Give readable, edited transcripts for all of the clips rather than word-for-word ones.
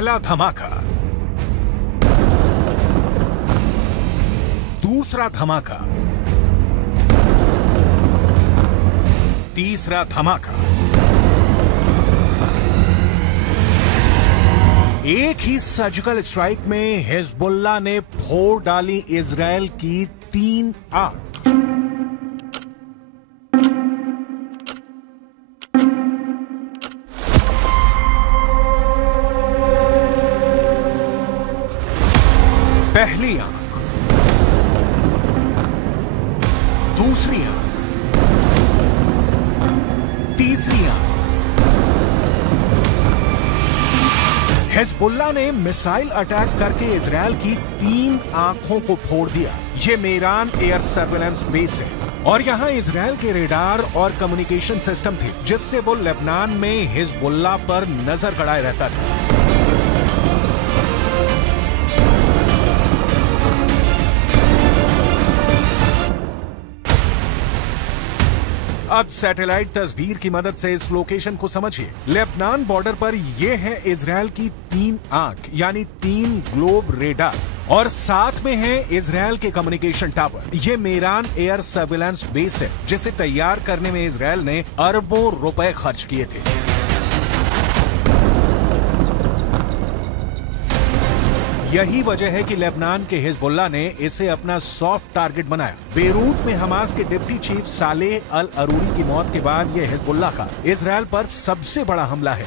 पहला धमाका, दूसरा धमाका, तीसरा धमाका। एक ही सर्जिकल स्ट्राइक में हिजबुल्लाह ने फोड़ डाली इजराइल की 3 आंख। पहली आंख, दूसरी आंख, तीसरी आंख। हिजबुल्लाह ने मिसाइल अटैक करके इजराइल की 3 आंखों को फोड़ दिया। ये मेरान एयर सर्वेलेंस बेस है और यहां इजराइल के रेडार और कम्युनिकेशन सिस्टम थे, जिससे वो लेबनान में हिजबुल्लाह पर नजर गड़ाए रहता था। अब सैटेलाइट तस्वीर की मदद से इस लोकेशन को समझिए। लेबनान बॉर्डर पर यह है इजराइल की 3 आंख यानी 3 ग्लोब रेडार और साथ में है इजराइल के कम्युनिकेशन टावर। ये मेरान एयर सर्विलांस बेस है, जिसे तैयार करने में इजराइल ने अरबों रुपए खर्च किए थे। यही वजह है कि लेबनान के हिजबुल्लाह ने इसे अपना सॉफ्ट टारगेट बनाया। बेरूत में हमास के डिप्टी चीफ सालेह अल अरूरी की मौत के बाद यह हिजबुल्लाह का इजराइल पर सबसे बड़ा हमला है।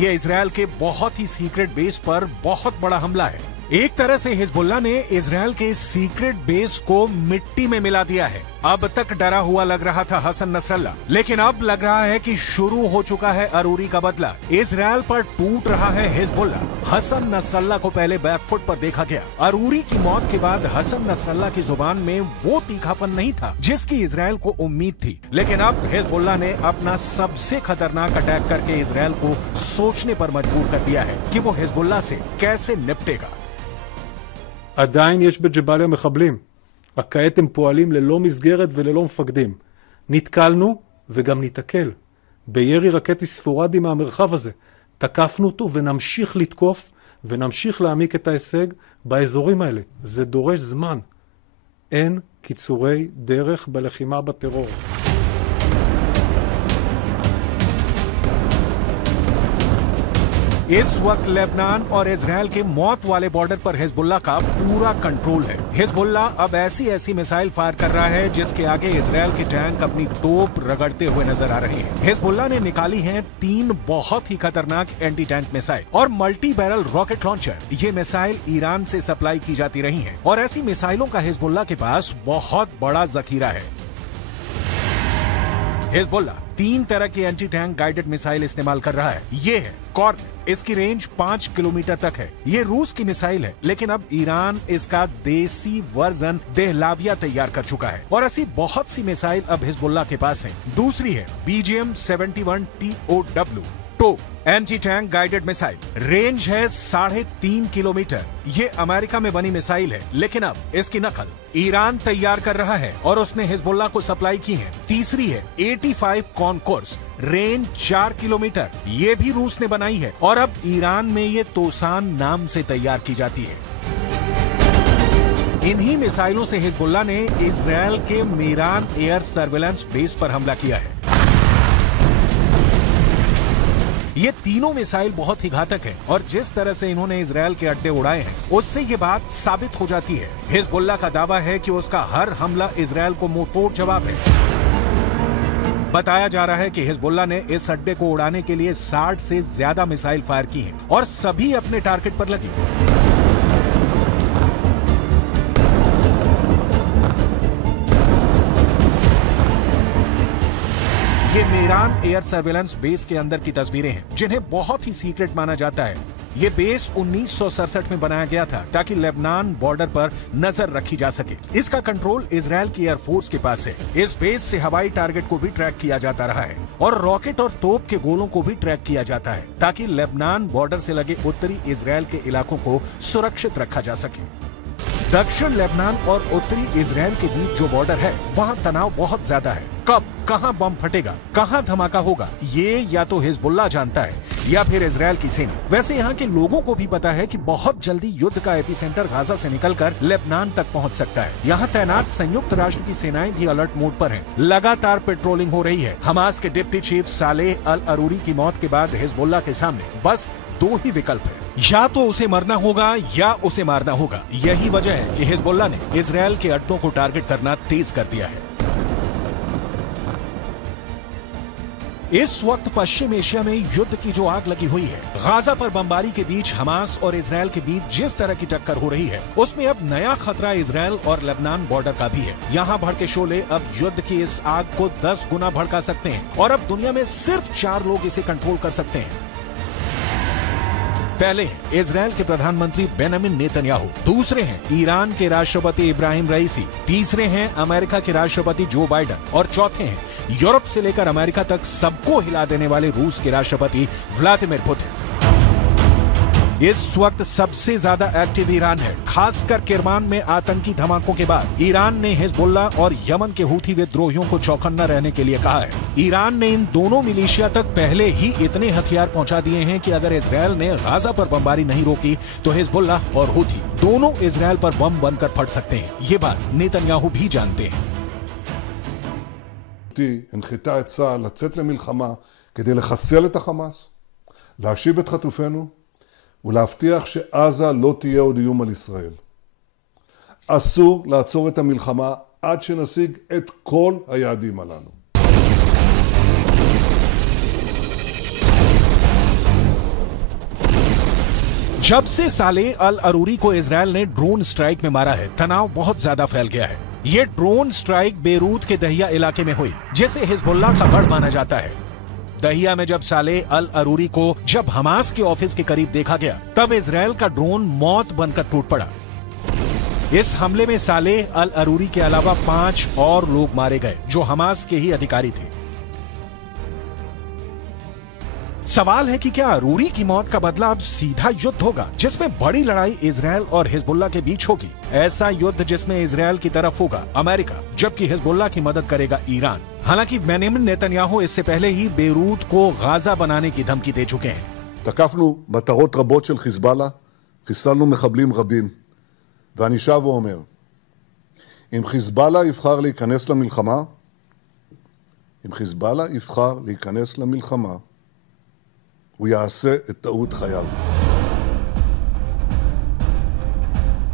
यह इजराइल के बहुत ही सीक्रेट बेस पर बहुत बड़ा हमला है। एक तरह से हिजबुल्लाह ने इजराइल के सीक्रेट बेस को मिट्टी में मिला दिया है। अब तक डरा हुआ लग रहा था हसन नसरल्लाह, लेकिन अब लग रहा है कि शुरू हो चुका है अरूरी का बदला। इजराइल पर टूट रहा है हिजबुल्लाह। हसन नसरल्लाह को पहले बैकफुट पर देखा गया। अरूरी की मौत के बाद हसन नसरल्लाह की जुबान में वो तीखापन नहीं था जिसकी इजराइल को उम्मीद थी, लेकिन अब हिजबुल्लाह ने अपना सबसे खतरनाक अटैक करके इजराइल को सोचने पर मजबूर कर दिया है कि वो हिजबुल्लाह से कैसे निपटेगा। עדיין יש בג'באליה מחבלים, רק כעת הם פועלים ללא מסגרת וללא מפקדים. נתקלנו וגם ניתקל בירי רקטי ספורדי מהמרחב הזה. תקפנו אותו ונמשיך לתקוף ונמשיך להעמיק את ההישג באזורים האלה. זה דורש זמן. אין קיצורי דרך בלחימה בטרור. इस वक्त लेबनान और इजराइल के मौत वाले बॉर्डर पर हिजबुल्लाह का पूरा कंट्रोल है। हिजबुल्लाह अब ऐसी मिसाइल फायर कर रहा है जिसके आगे इजराइल के टैंक अपनी तोप रगड़ते हुए नजर आ रहे हैं। हिजबुल्लाह ने निकाली हैं 3 बहुत ही खतरनाक एंटी टैंक मिसाइल और मल्टी बैरल रॉकेट लॉन्चर। ये मिसाइल ईरान से सप्लाई की जाती रही हैं और ऐसी मिसाइलों का हिजबुल्लाह के पास बहुत बड़ा जखीरा है। हिजबुल्लाह 3 तरह की एंटी टैंक गाइडेड मिसाइल इस्तेमाल कर रहा है। ये है कॉर्नेट, इसकी रेंज 5 किलोमीटर तक है। ये रूस की मिसाइल है, लेकिन अब ईरान इसका देसी वर्जन देहलाविया तैयार कर चुका है और ऐसी बहुत सी मिसाइल अब हिजबुल्लाह के पास है। दूसरी है BGM-71 TOW टो anti tank guided missile. Range है 3.5 किलोमीटर। ये अमेरिका में बनी मिसाइल है, लेकिन अब इसकी नकल ईरान तैयार कर रहा है और उसने हिजबुल्लाह को सप्लाई की है। तीसरी है 85 कॉनकोर्स, रेंज 4 किलोमीटर। ये भी रूस ने बनाई है और अब ईरान में ये तोसान नाम से तैयार की जाती है। इन्हीं मिसाइलों से हिजबुल्लाह ने इजराइल के मेरान एयर सर्विलांस बेस पर हमला किया है। ये तीनों मिसाइल बहुत ही घातक है और जिस तरह से इन्होंने इजराइल के अड्डे उड़ाए हैं, उससे ये बात साबित हो जाती है। हिजबुल्लाह का दावा है कि उसका हर हमला इजराइल को मुंहतोड़ जवाब है। बताया जा रहा है कि हिजबुल्लाह ने इस अड्डे को उड़ाने के लिए 60 से ज्यादा मिसाइल फायर की हैं और सभी अपने टारगेट पर लगी। ये मेरान एयर सर्विलांस बेस के अंदर की तस्वीरें हैं, जिन्हें बहुत ही सीक्रेट माना जाता है। ये बेस 1967 में बनाया गया था ताकि लेबनान बॉर्डर पर नजर रखी जा सके। इसका कंट्रोल इजराइल की एयरफोर्स के पास है। इस बेस से हवाई टारगेट को भी ट्रैक किया जाता रहा है और रॉकेट और तोप के गोलों को भी ट्रैक किया जाता है ताकि लेबनान बॉर्डर से लगे उत्तरी इजराइल के इलाकों को सुरक्षित रखा जा सके। दक्षिण लेबनान और उत्तरी इजराइल के बीच जो बॉर्डर है वहाँ तनाव बहुत ज्यादा है। कब कहाँ बम फटेगा, कहाँ धमाका होगा, ये या तो हिजबुल्लाह जानता है या फिर इजराइल की सेना। वैसे यहाँ के लोगों को भी पता है कि बहुत जल्दी युद्ध का एपिसेंटर गाजा से निकलकर लेबनान तक पहुँच सकता है। यहाँ तैनात संयुक्त राष्ट्र की सेनाएं भी अलर्ट मोड पर हैं। लगातार पेट्रोलिंग हो रही है। हमास के डिप्टी चीफ सालेह अल अरूरी की मौत के बाद हिजबुल्लाह के सामने बस दो ही विकल्प है, या तो उसे मरना होगा या उसे मारना होगा। यही वजह है कि हिजबुल्लाह ने इजराइल के अड्डों को टारगेट करना तेज कर दिया है। इस वक्त पश्चिम एशिया में युद्ध की जो आग लगी हुई है, गाजा पर बमबारी के बीच हमास और इजराइल के बीच जिस तरह की टक्कर हो रही है, उसमें अब नया खतरा इजराइल और लेबनान बॉर्डर का भी है। यहाँ भड़के शोले अब युद्ध की इस आग को 10 गुना भड़का सकते हैं और अब दुनिया में सिर्फ 4 लोग इसे कंट्रोल कर सकते हैं। पहले हैं इजराइल के प्रधानमंत्री बेंजामिन नेतन्याहू, दूसरे हैं ईरान के राष्ट्रपति इब्राहिम रईसी, तीसरे हैं अमेरिका के राष्ट्रपति जो बाइडेन और चौथे हैं यूरोप से लेकर अमेरिका तक सबको हिला देने वाले रूस के राष्ट्रपति व्लादिमीर पुतिन। इस वक्त सबसे ज्यादा एक्टिव ईरान है। खासकर किरमान में आतंकी धमाकों के बाद ईरान ने हिजबुल्लाह और यमन के हूथी विद्रोहियों को चौकन्ना रहने के लिए कहा है। ईरान ने इन दोनों मिलिशिया तक पहले ही इतने हथियार पहुंचा दिए हैं कि अगर इजराइल ने गाजा पर बमबारी नहीं रोकी तो हिजबुल्लाह और हूथी दोनों इजराइल पर बम बनकर फट सकते हैं। ये बात नेतन्याहू भी जानते हैं। הנחתה את צה"ל לצאת למלחמה כדי לחסל את החמאס, להשיב את חטופינו ולהבטיח שעזה לא תהיה עוד איום על ישראל. אסור לעצור את המלחמה עד שנשיג את כל היעדים הללו. जब से सालेह अल अरूरी को इजराइल ने ड्रोन स्ट्राइक में मारा है, तनाव बहुत ज्यादा फैल गया है। ये ड्रोन स्ट्राइक बेरूत के दहिया इलाके में हुई, जिसे हिजबुल्लाह का गढ़ माना जाता है। दहिया में जब सालेह अल अरूरी को जब हमास के ऑफिस के करीब देखा गया, तब इजराइल का ड्रोन मौत बनकर टूट पड़ा। इस हमले में सालेह अल अरूरी के अलावा 5 और लोग मारे गए जो हमास के ही अधिकारी थे। सवाल है कि क्या अरूरी की मौत का बदला अब सीधा युद्ध होगा, जिसमें बड़ी लड़ाई इजराइल और हिजबुल्लाह के बीच होगी। ऐसा युद्ध जिसमें इजराइल की तरफ होगा अमेरिका, जबकि हिजबुल्लाह की मदद करेगा ईरान। हालांकि बेंजामिन नेतन्याहू इससे पहले ही बेरूत को गाजा बनाने की धमकी दे चुके हैं। תקפנו מטרות רבות של חיזבאללה, חיסלנו מחבלים רבים, ואני שב ואומר, אם חיזבאללה יבחר להיכנס למלחמה, הוא יעשה את טעות חייו.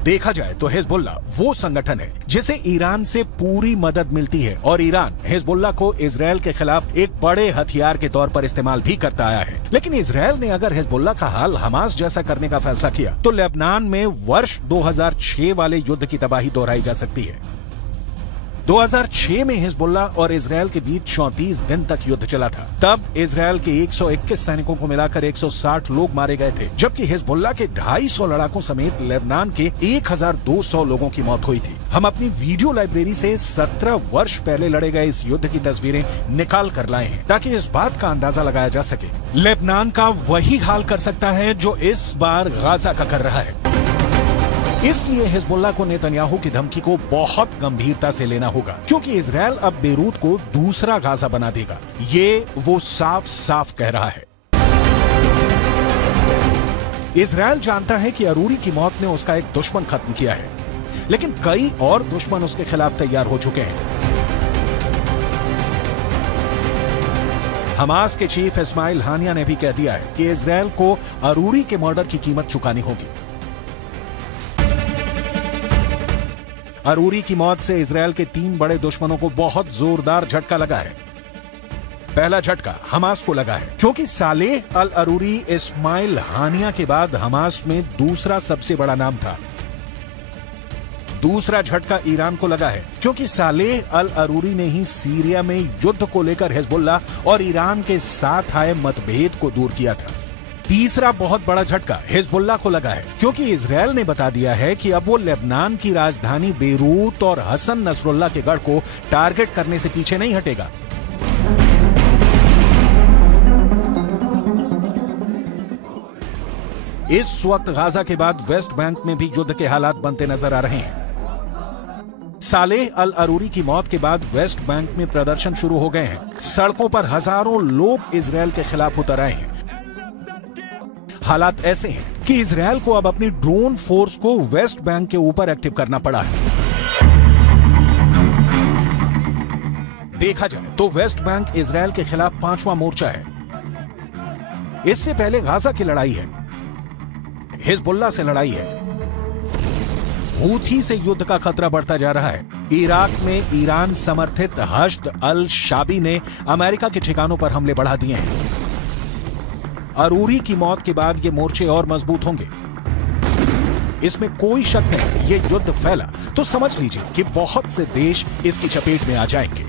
देखा जाए तो हिजबुल्लाह वो संगठन है जिसे ईरान से पूरी मदद मिलती है और ईरान हिजबुल्लाह को इजराइल के खिलाफ एक बड़े हथियार के तौर पर इस्तेमाल भी करता आया है। लेकिन इजराइल ने अगर हिजबुल्लाह का हाल हमास जैसा करने का फैसला किया तो लेबनान में वर्ष 2006 वाले युद्ध की तबाही दोहराई जा सकती है। 2006 में हिजबुल्लाह और इजराइल के बीच 34 दिन तक युद्ध चला था। तब इजराइल के 121 सैनिकों को मिलाकर 160 लोग मारे गए थे, जबकि हिजबुल्लाह के 250 लड़ाकों समेत लेबनान के 1200 लोगों की मौत हुई थी। हम अपनी वीडियो लाइब्रेरी से 17 वर्ष पहले लड़े गए इस युद्ध की तस्वीरें निकाल कर लाए हैं ताकि इस बात का अंदाजा लगाया जा सके। लेबनान का वही हाल कर सकता है जो इस बार गाजा का कर रहा है। इसलिए हिजबुल्लाह को नेतन्याहू की धमकी को बहुत गंभीरता से लेना होगा, क्योंकि इजराइल अब बेरूत को दूसरा गाजा बना देगा। ये वो साफ साफ कह रहा है। इजराइल जानता है कि अरूरी की मौत ने उसका एक दुश्मन खत्म किया है, लेकिन कई और दुश्मन उसके खिलाफ तैयार हो चुके हैं। हमास के चीफ इस्माइल हानिया ने भी कह दिया है कि इजराइल को अरूरी के मर्डर की कीमत चुकानी होगी। अरूरी की मौत से इजराइल के 3 बड़े दुश्मनों को बहुत जोरदार झटका लगा है। पहला झटका हमास को लगा है, क्योंकि सालेह अल अरूरी इस्माइल हानिया के बाद हमास में दूसरा सबसे बड़ा नाम था। दूसरा झटका ईरान को लगा है, क्योंकि सालेह अल अरूरी ने ही सीरिया में युद्ध को लेकर हिजबुल्लाह और ईरान के साथ आए मतभेद को दूर किया था। तीसरा बहुत बड़ा झटका हिजबुल्लाह को लगा है, क्योंकि इजराइल ने बता दिया है कि अब वो लेबनान की राजधानी बेरूत और हसन नसरुल्लाह के गढ़ को टारगेट करने से पीछे नहीं हटेगा। इस वक्त गाजा के बाद वेस्ट बैंक में भी युद्ध के हालात बनते नजर आ रहे हैं। सालेह अल अरूरी की मौत के बाद वेस्ट बैंक में प्रदर्शन शुरू हो गए हैं। सड़कों पर हजारों लोग इजरायल के खिलाफ उतर आए हैं। हालात ऐसे हैं कि इजरायल को अब अपनी ड्रोन फोर्स को वेस्ट बैंक के ऊपर एक्टिव करना पड़ा है। देखा जाए तो वेस्ट बैंक इजरायल के खिलाफ 5वां मोर्चा है। इससे पहले गाजा की लड़ाई है, हिजबुल्लाह से लड़ाई है, हूथी से युद्ध का खतरा बढ़ता जा रहा है। इराक में ईरान समर्थित हश्द अल शाबी ने अमेरिका के ठिकानों पर हमले बढ़ा दिए हैं। अरूरी की मौत के बाद ये मोर्चे और मजबूत होंगे, इसमें कोई शक नहीं। ये युद्ध फैला तो समझ लीजिए कि बहुत से देश इसकी चपेट में आ जाएंगे।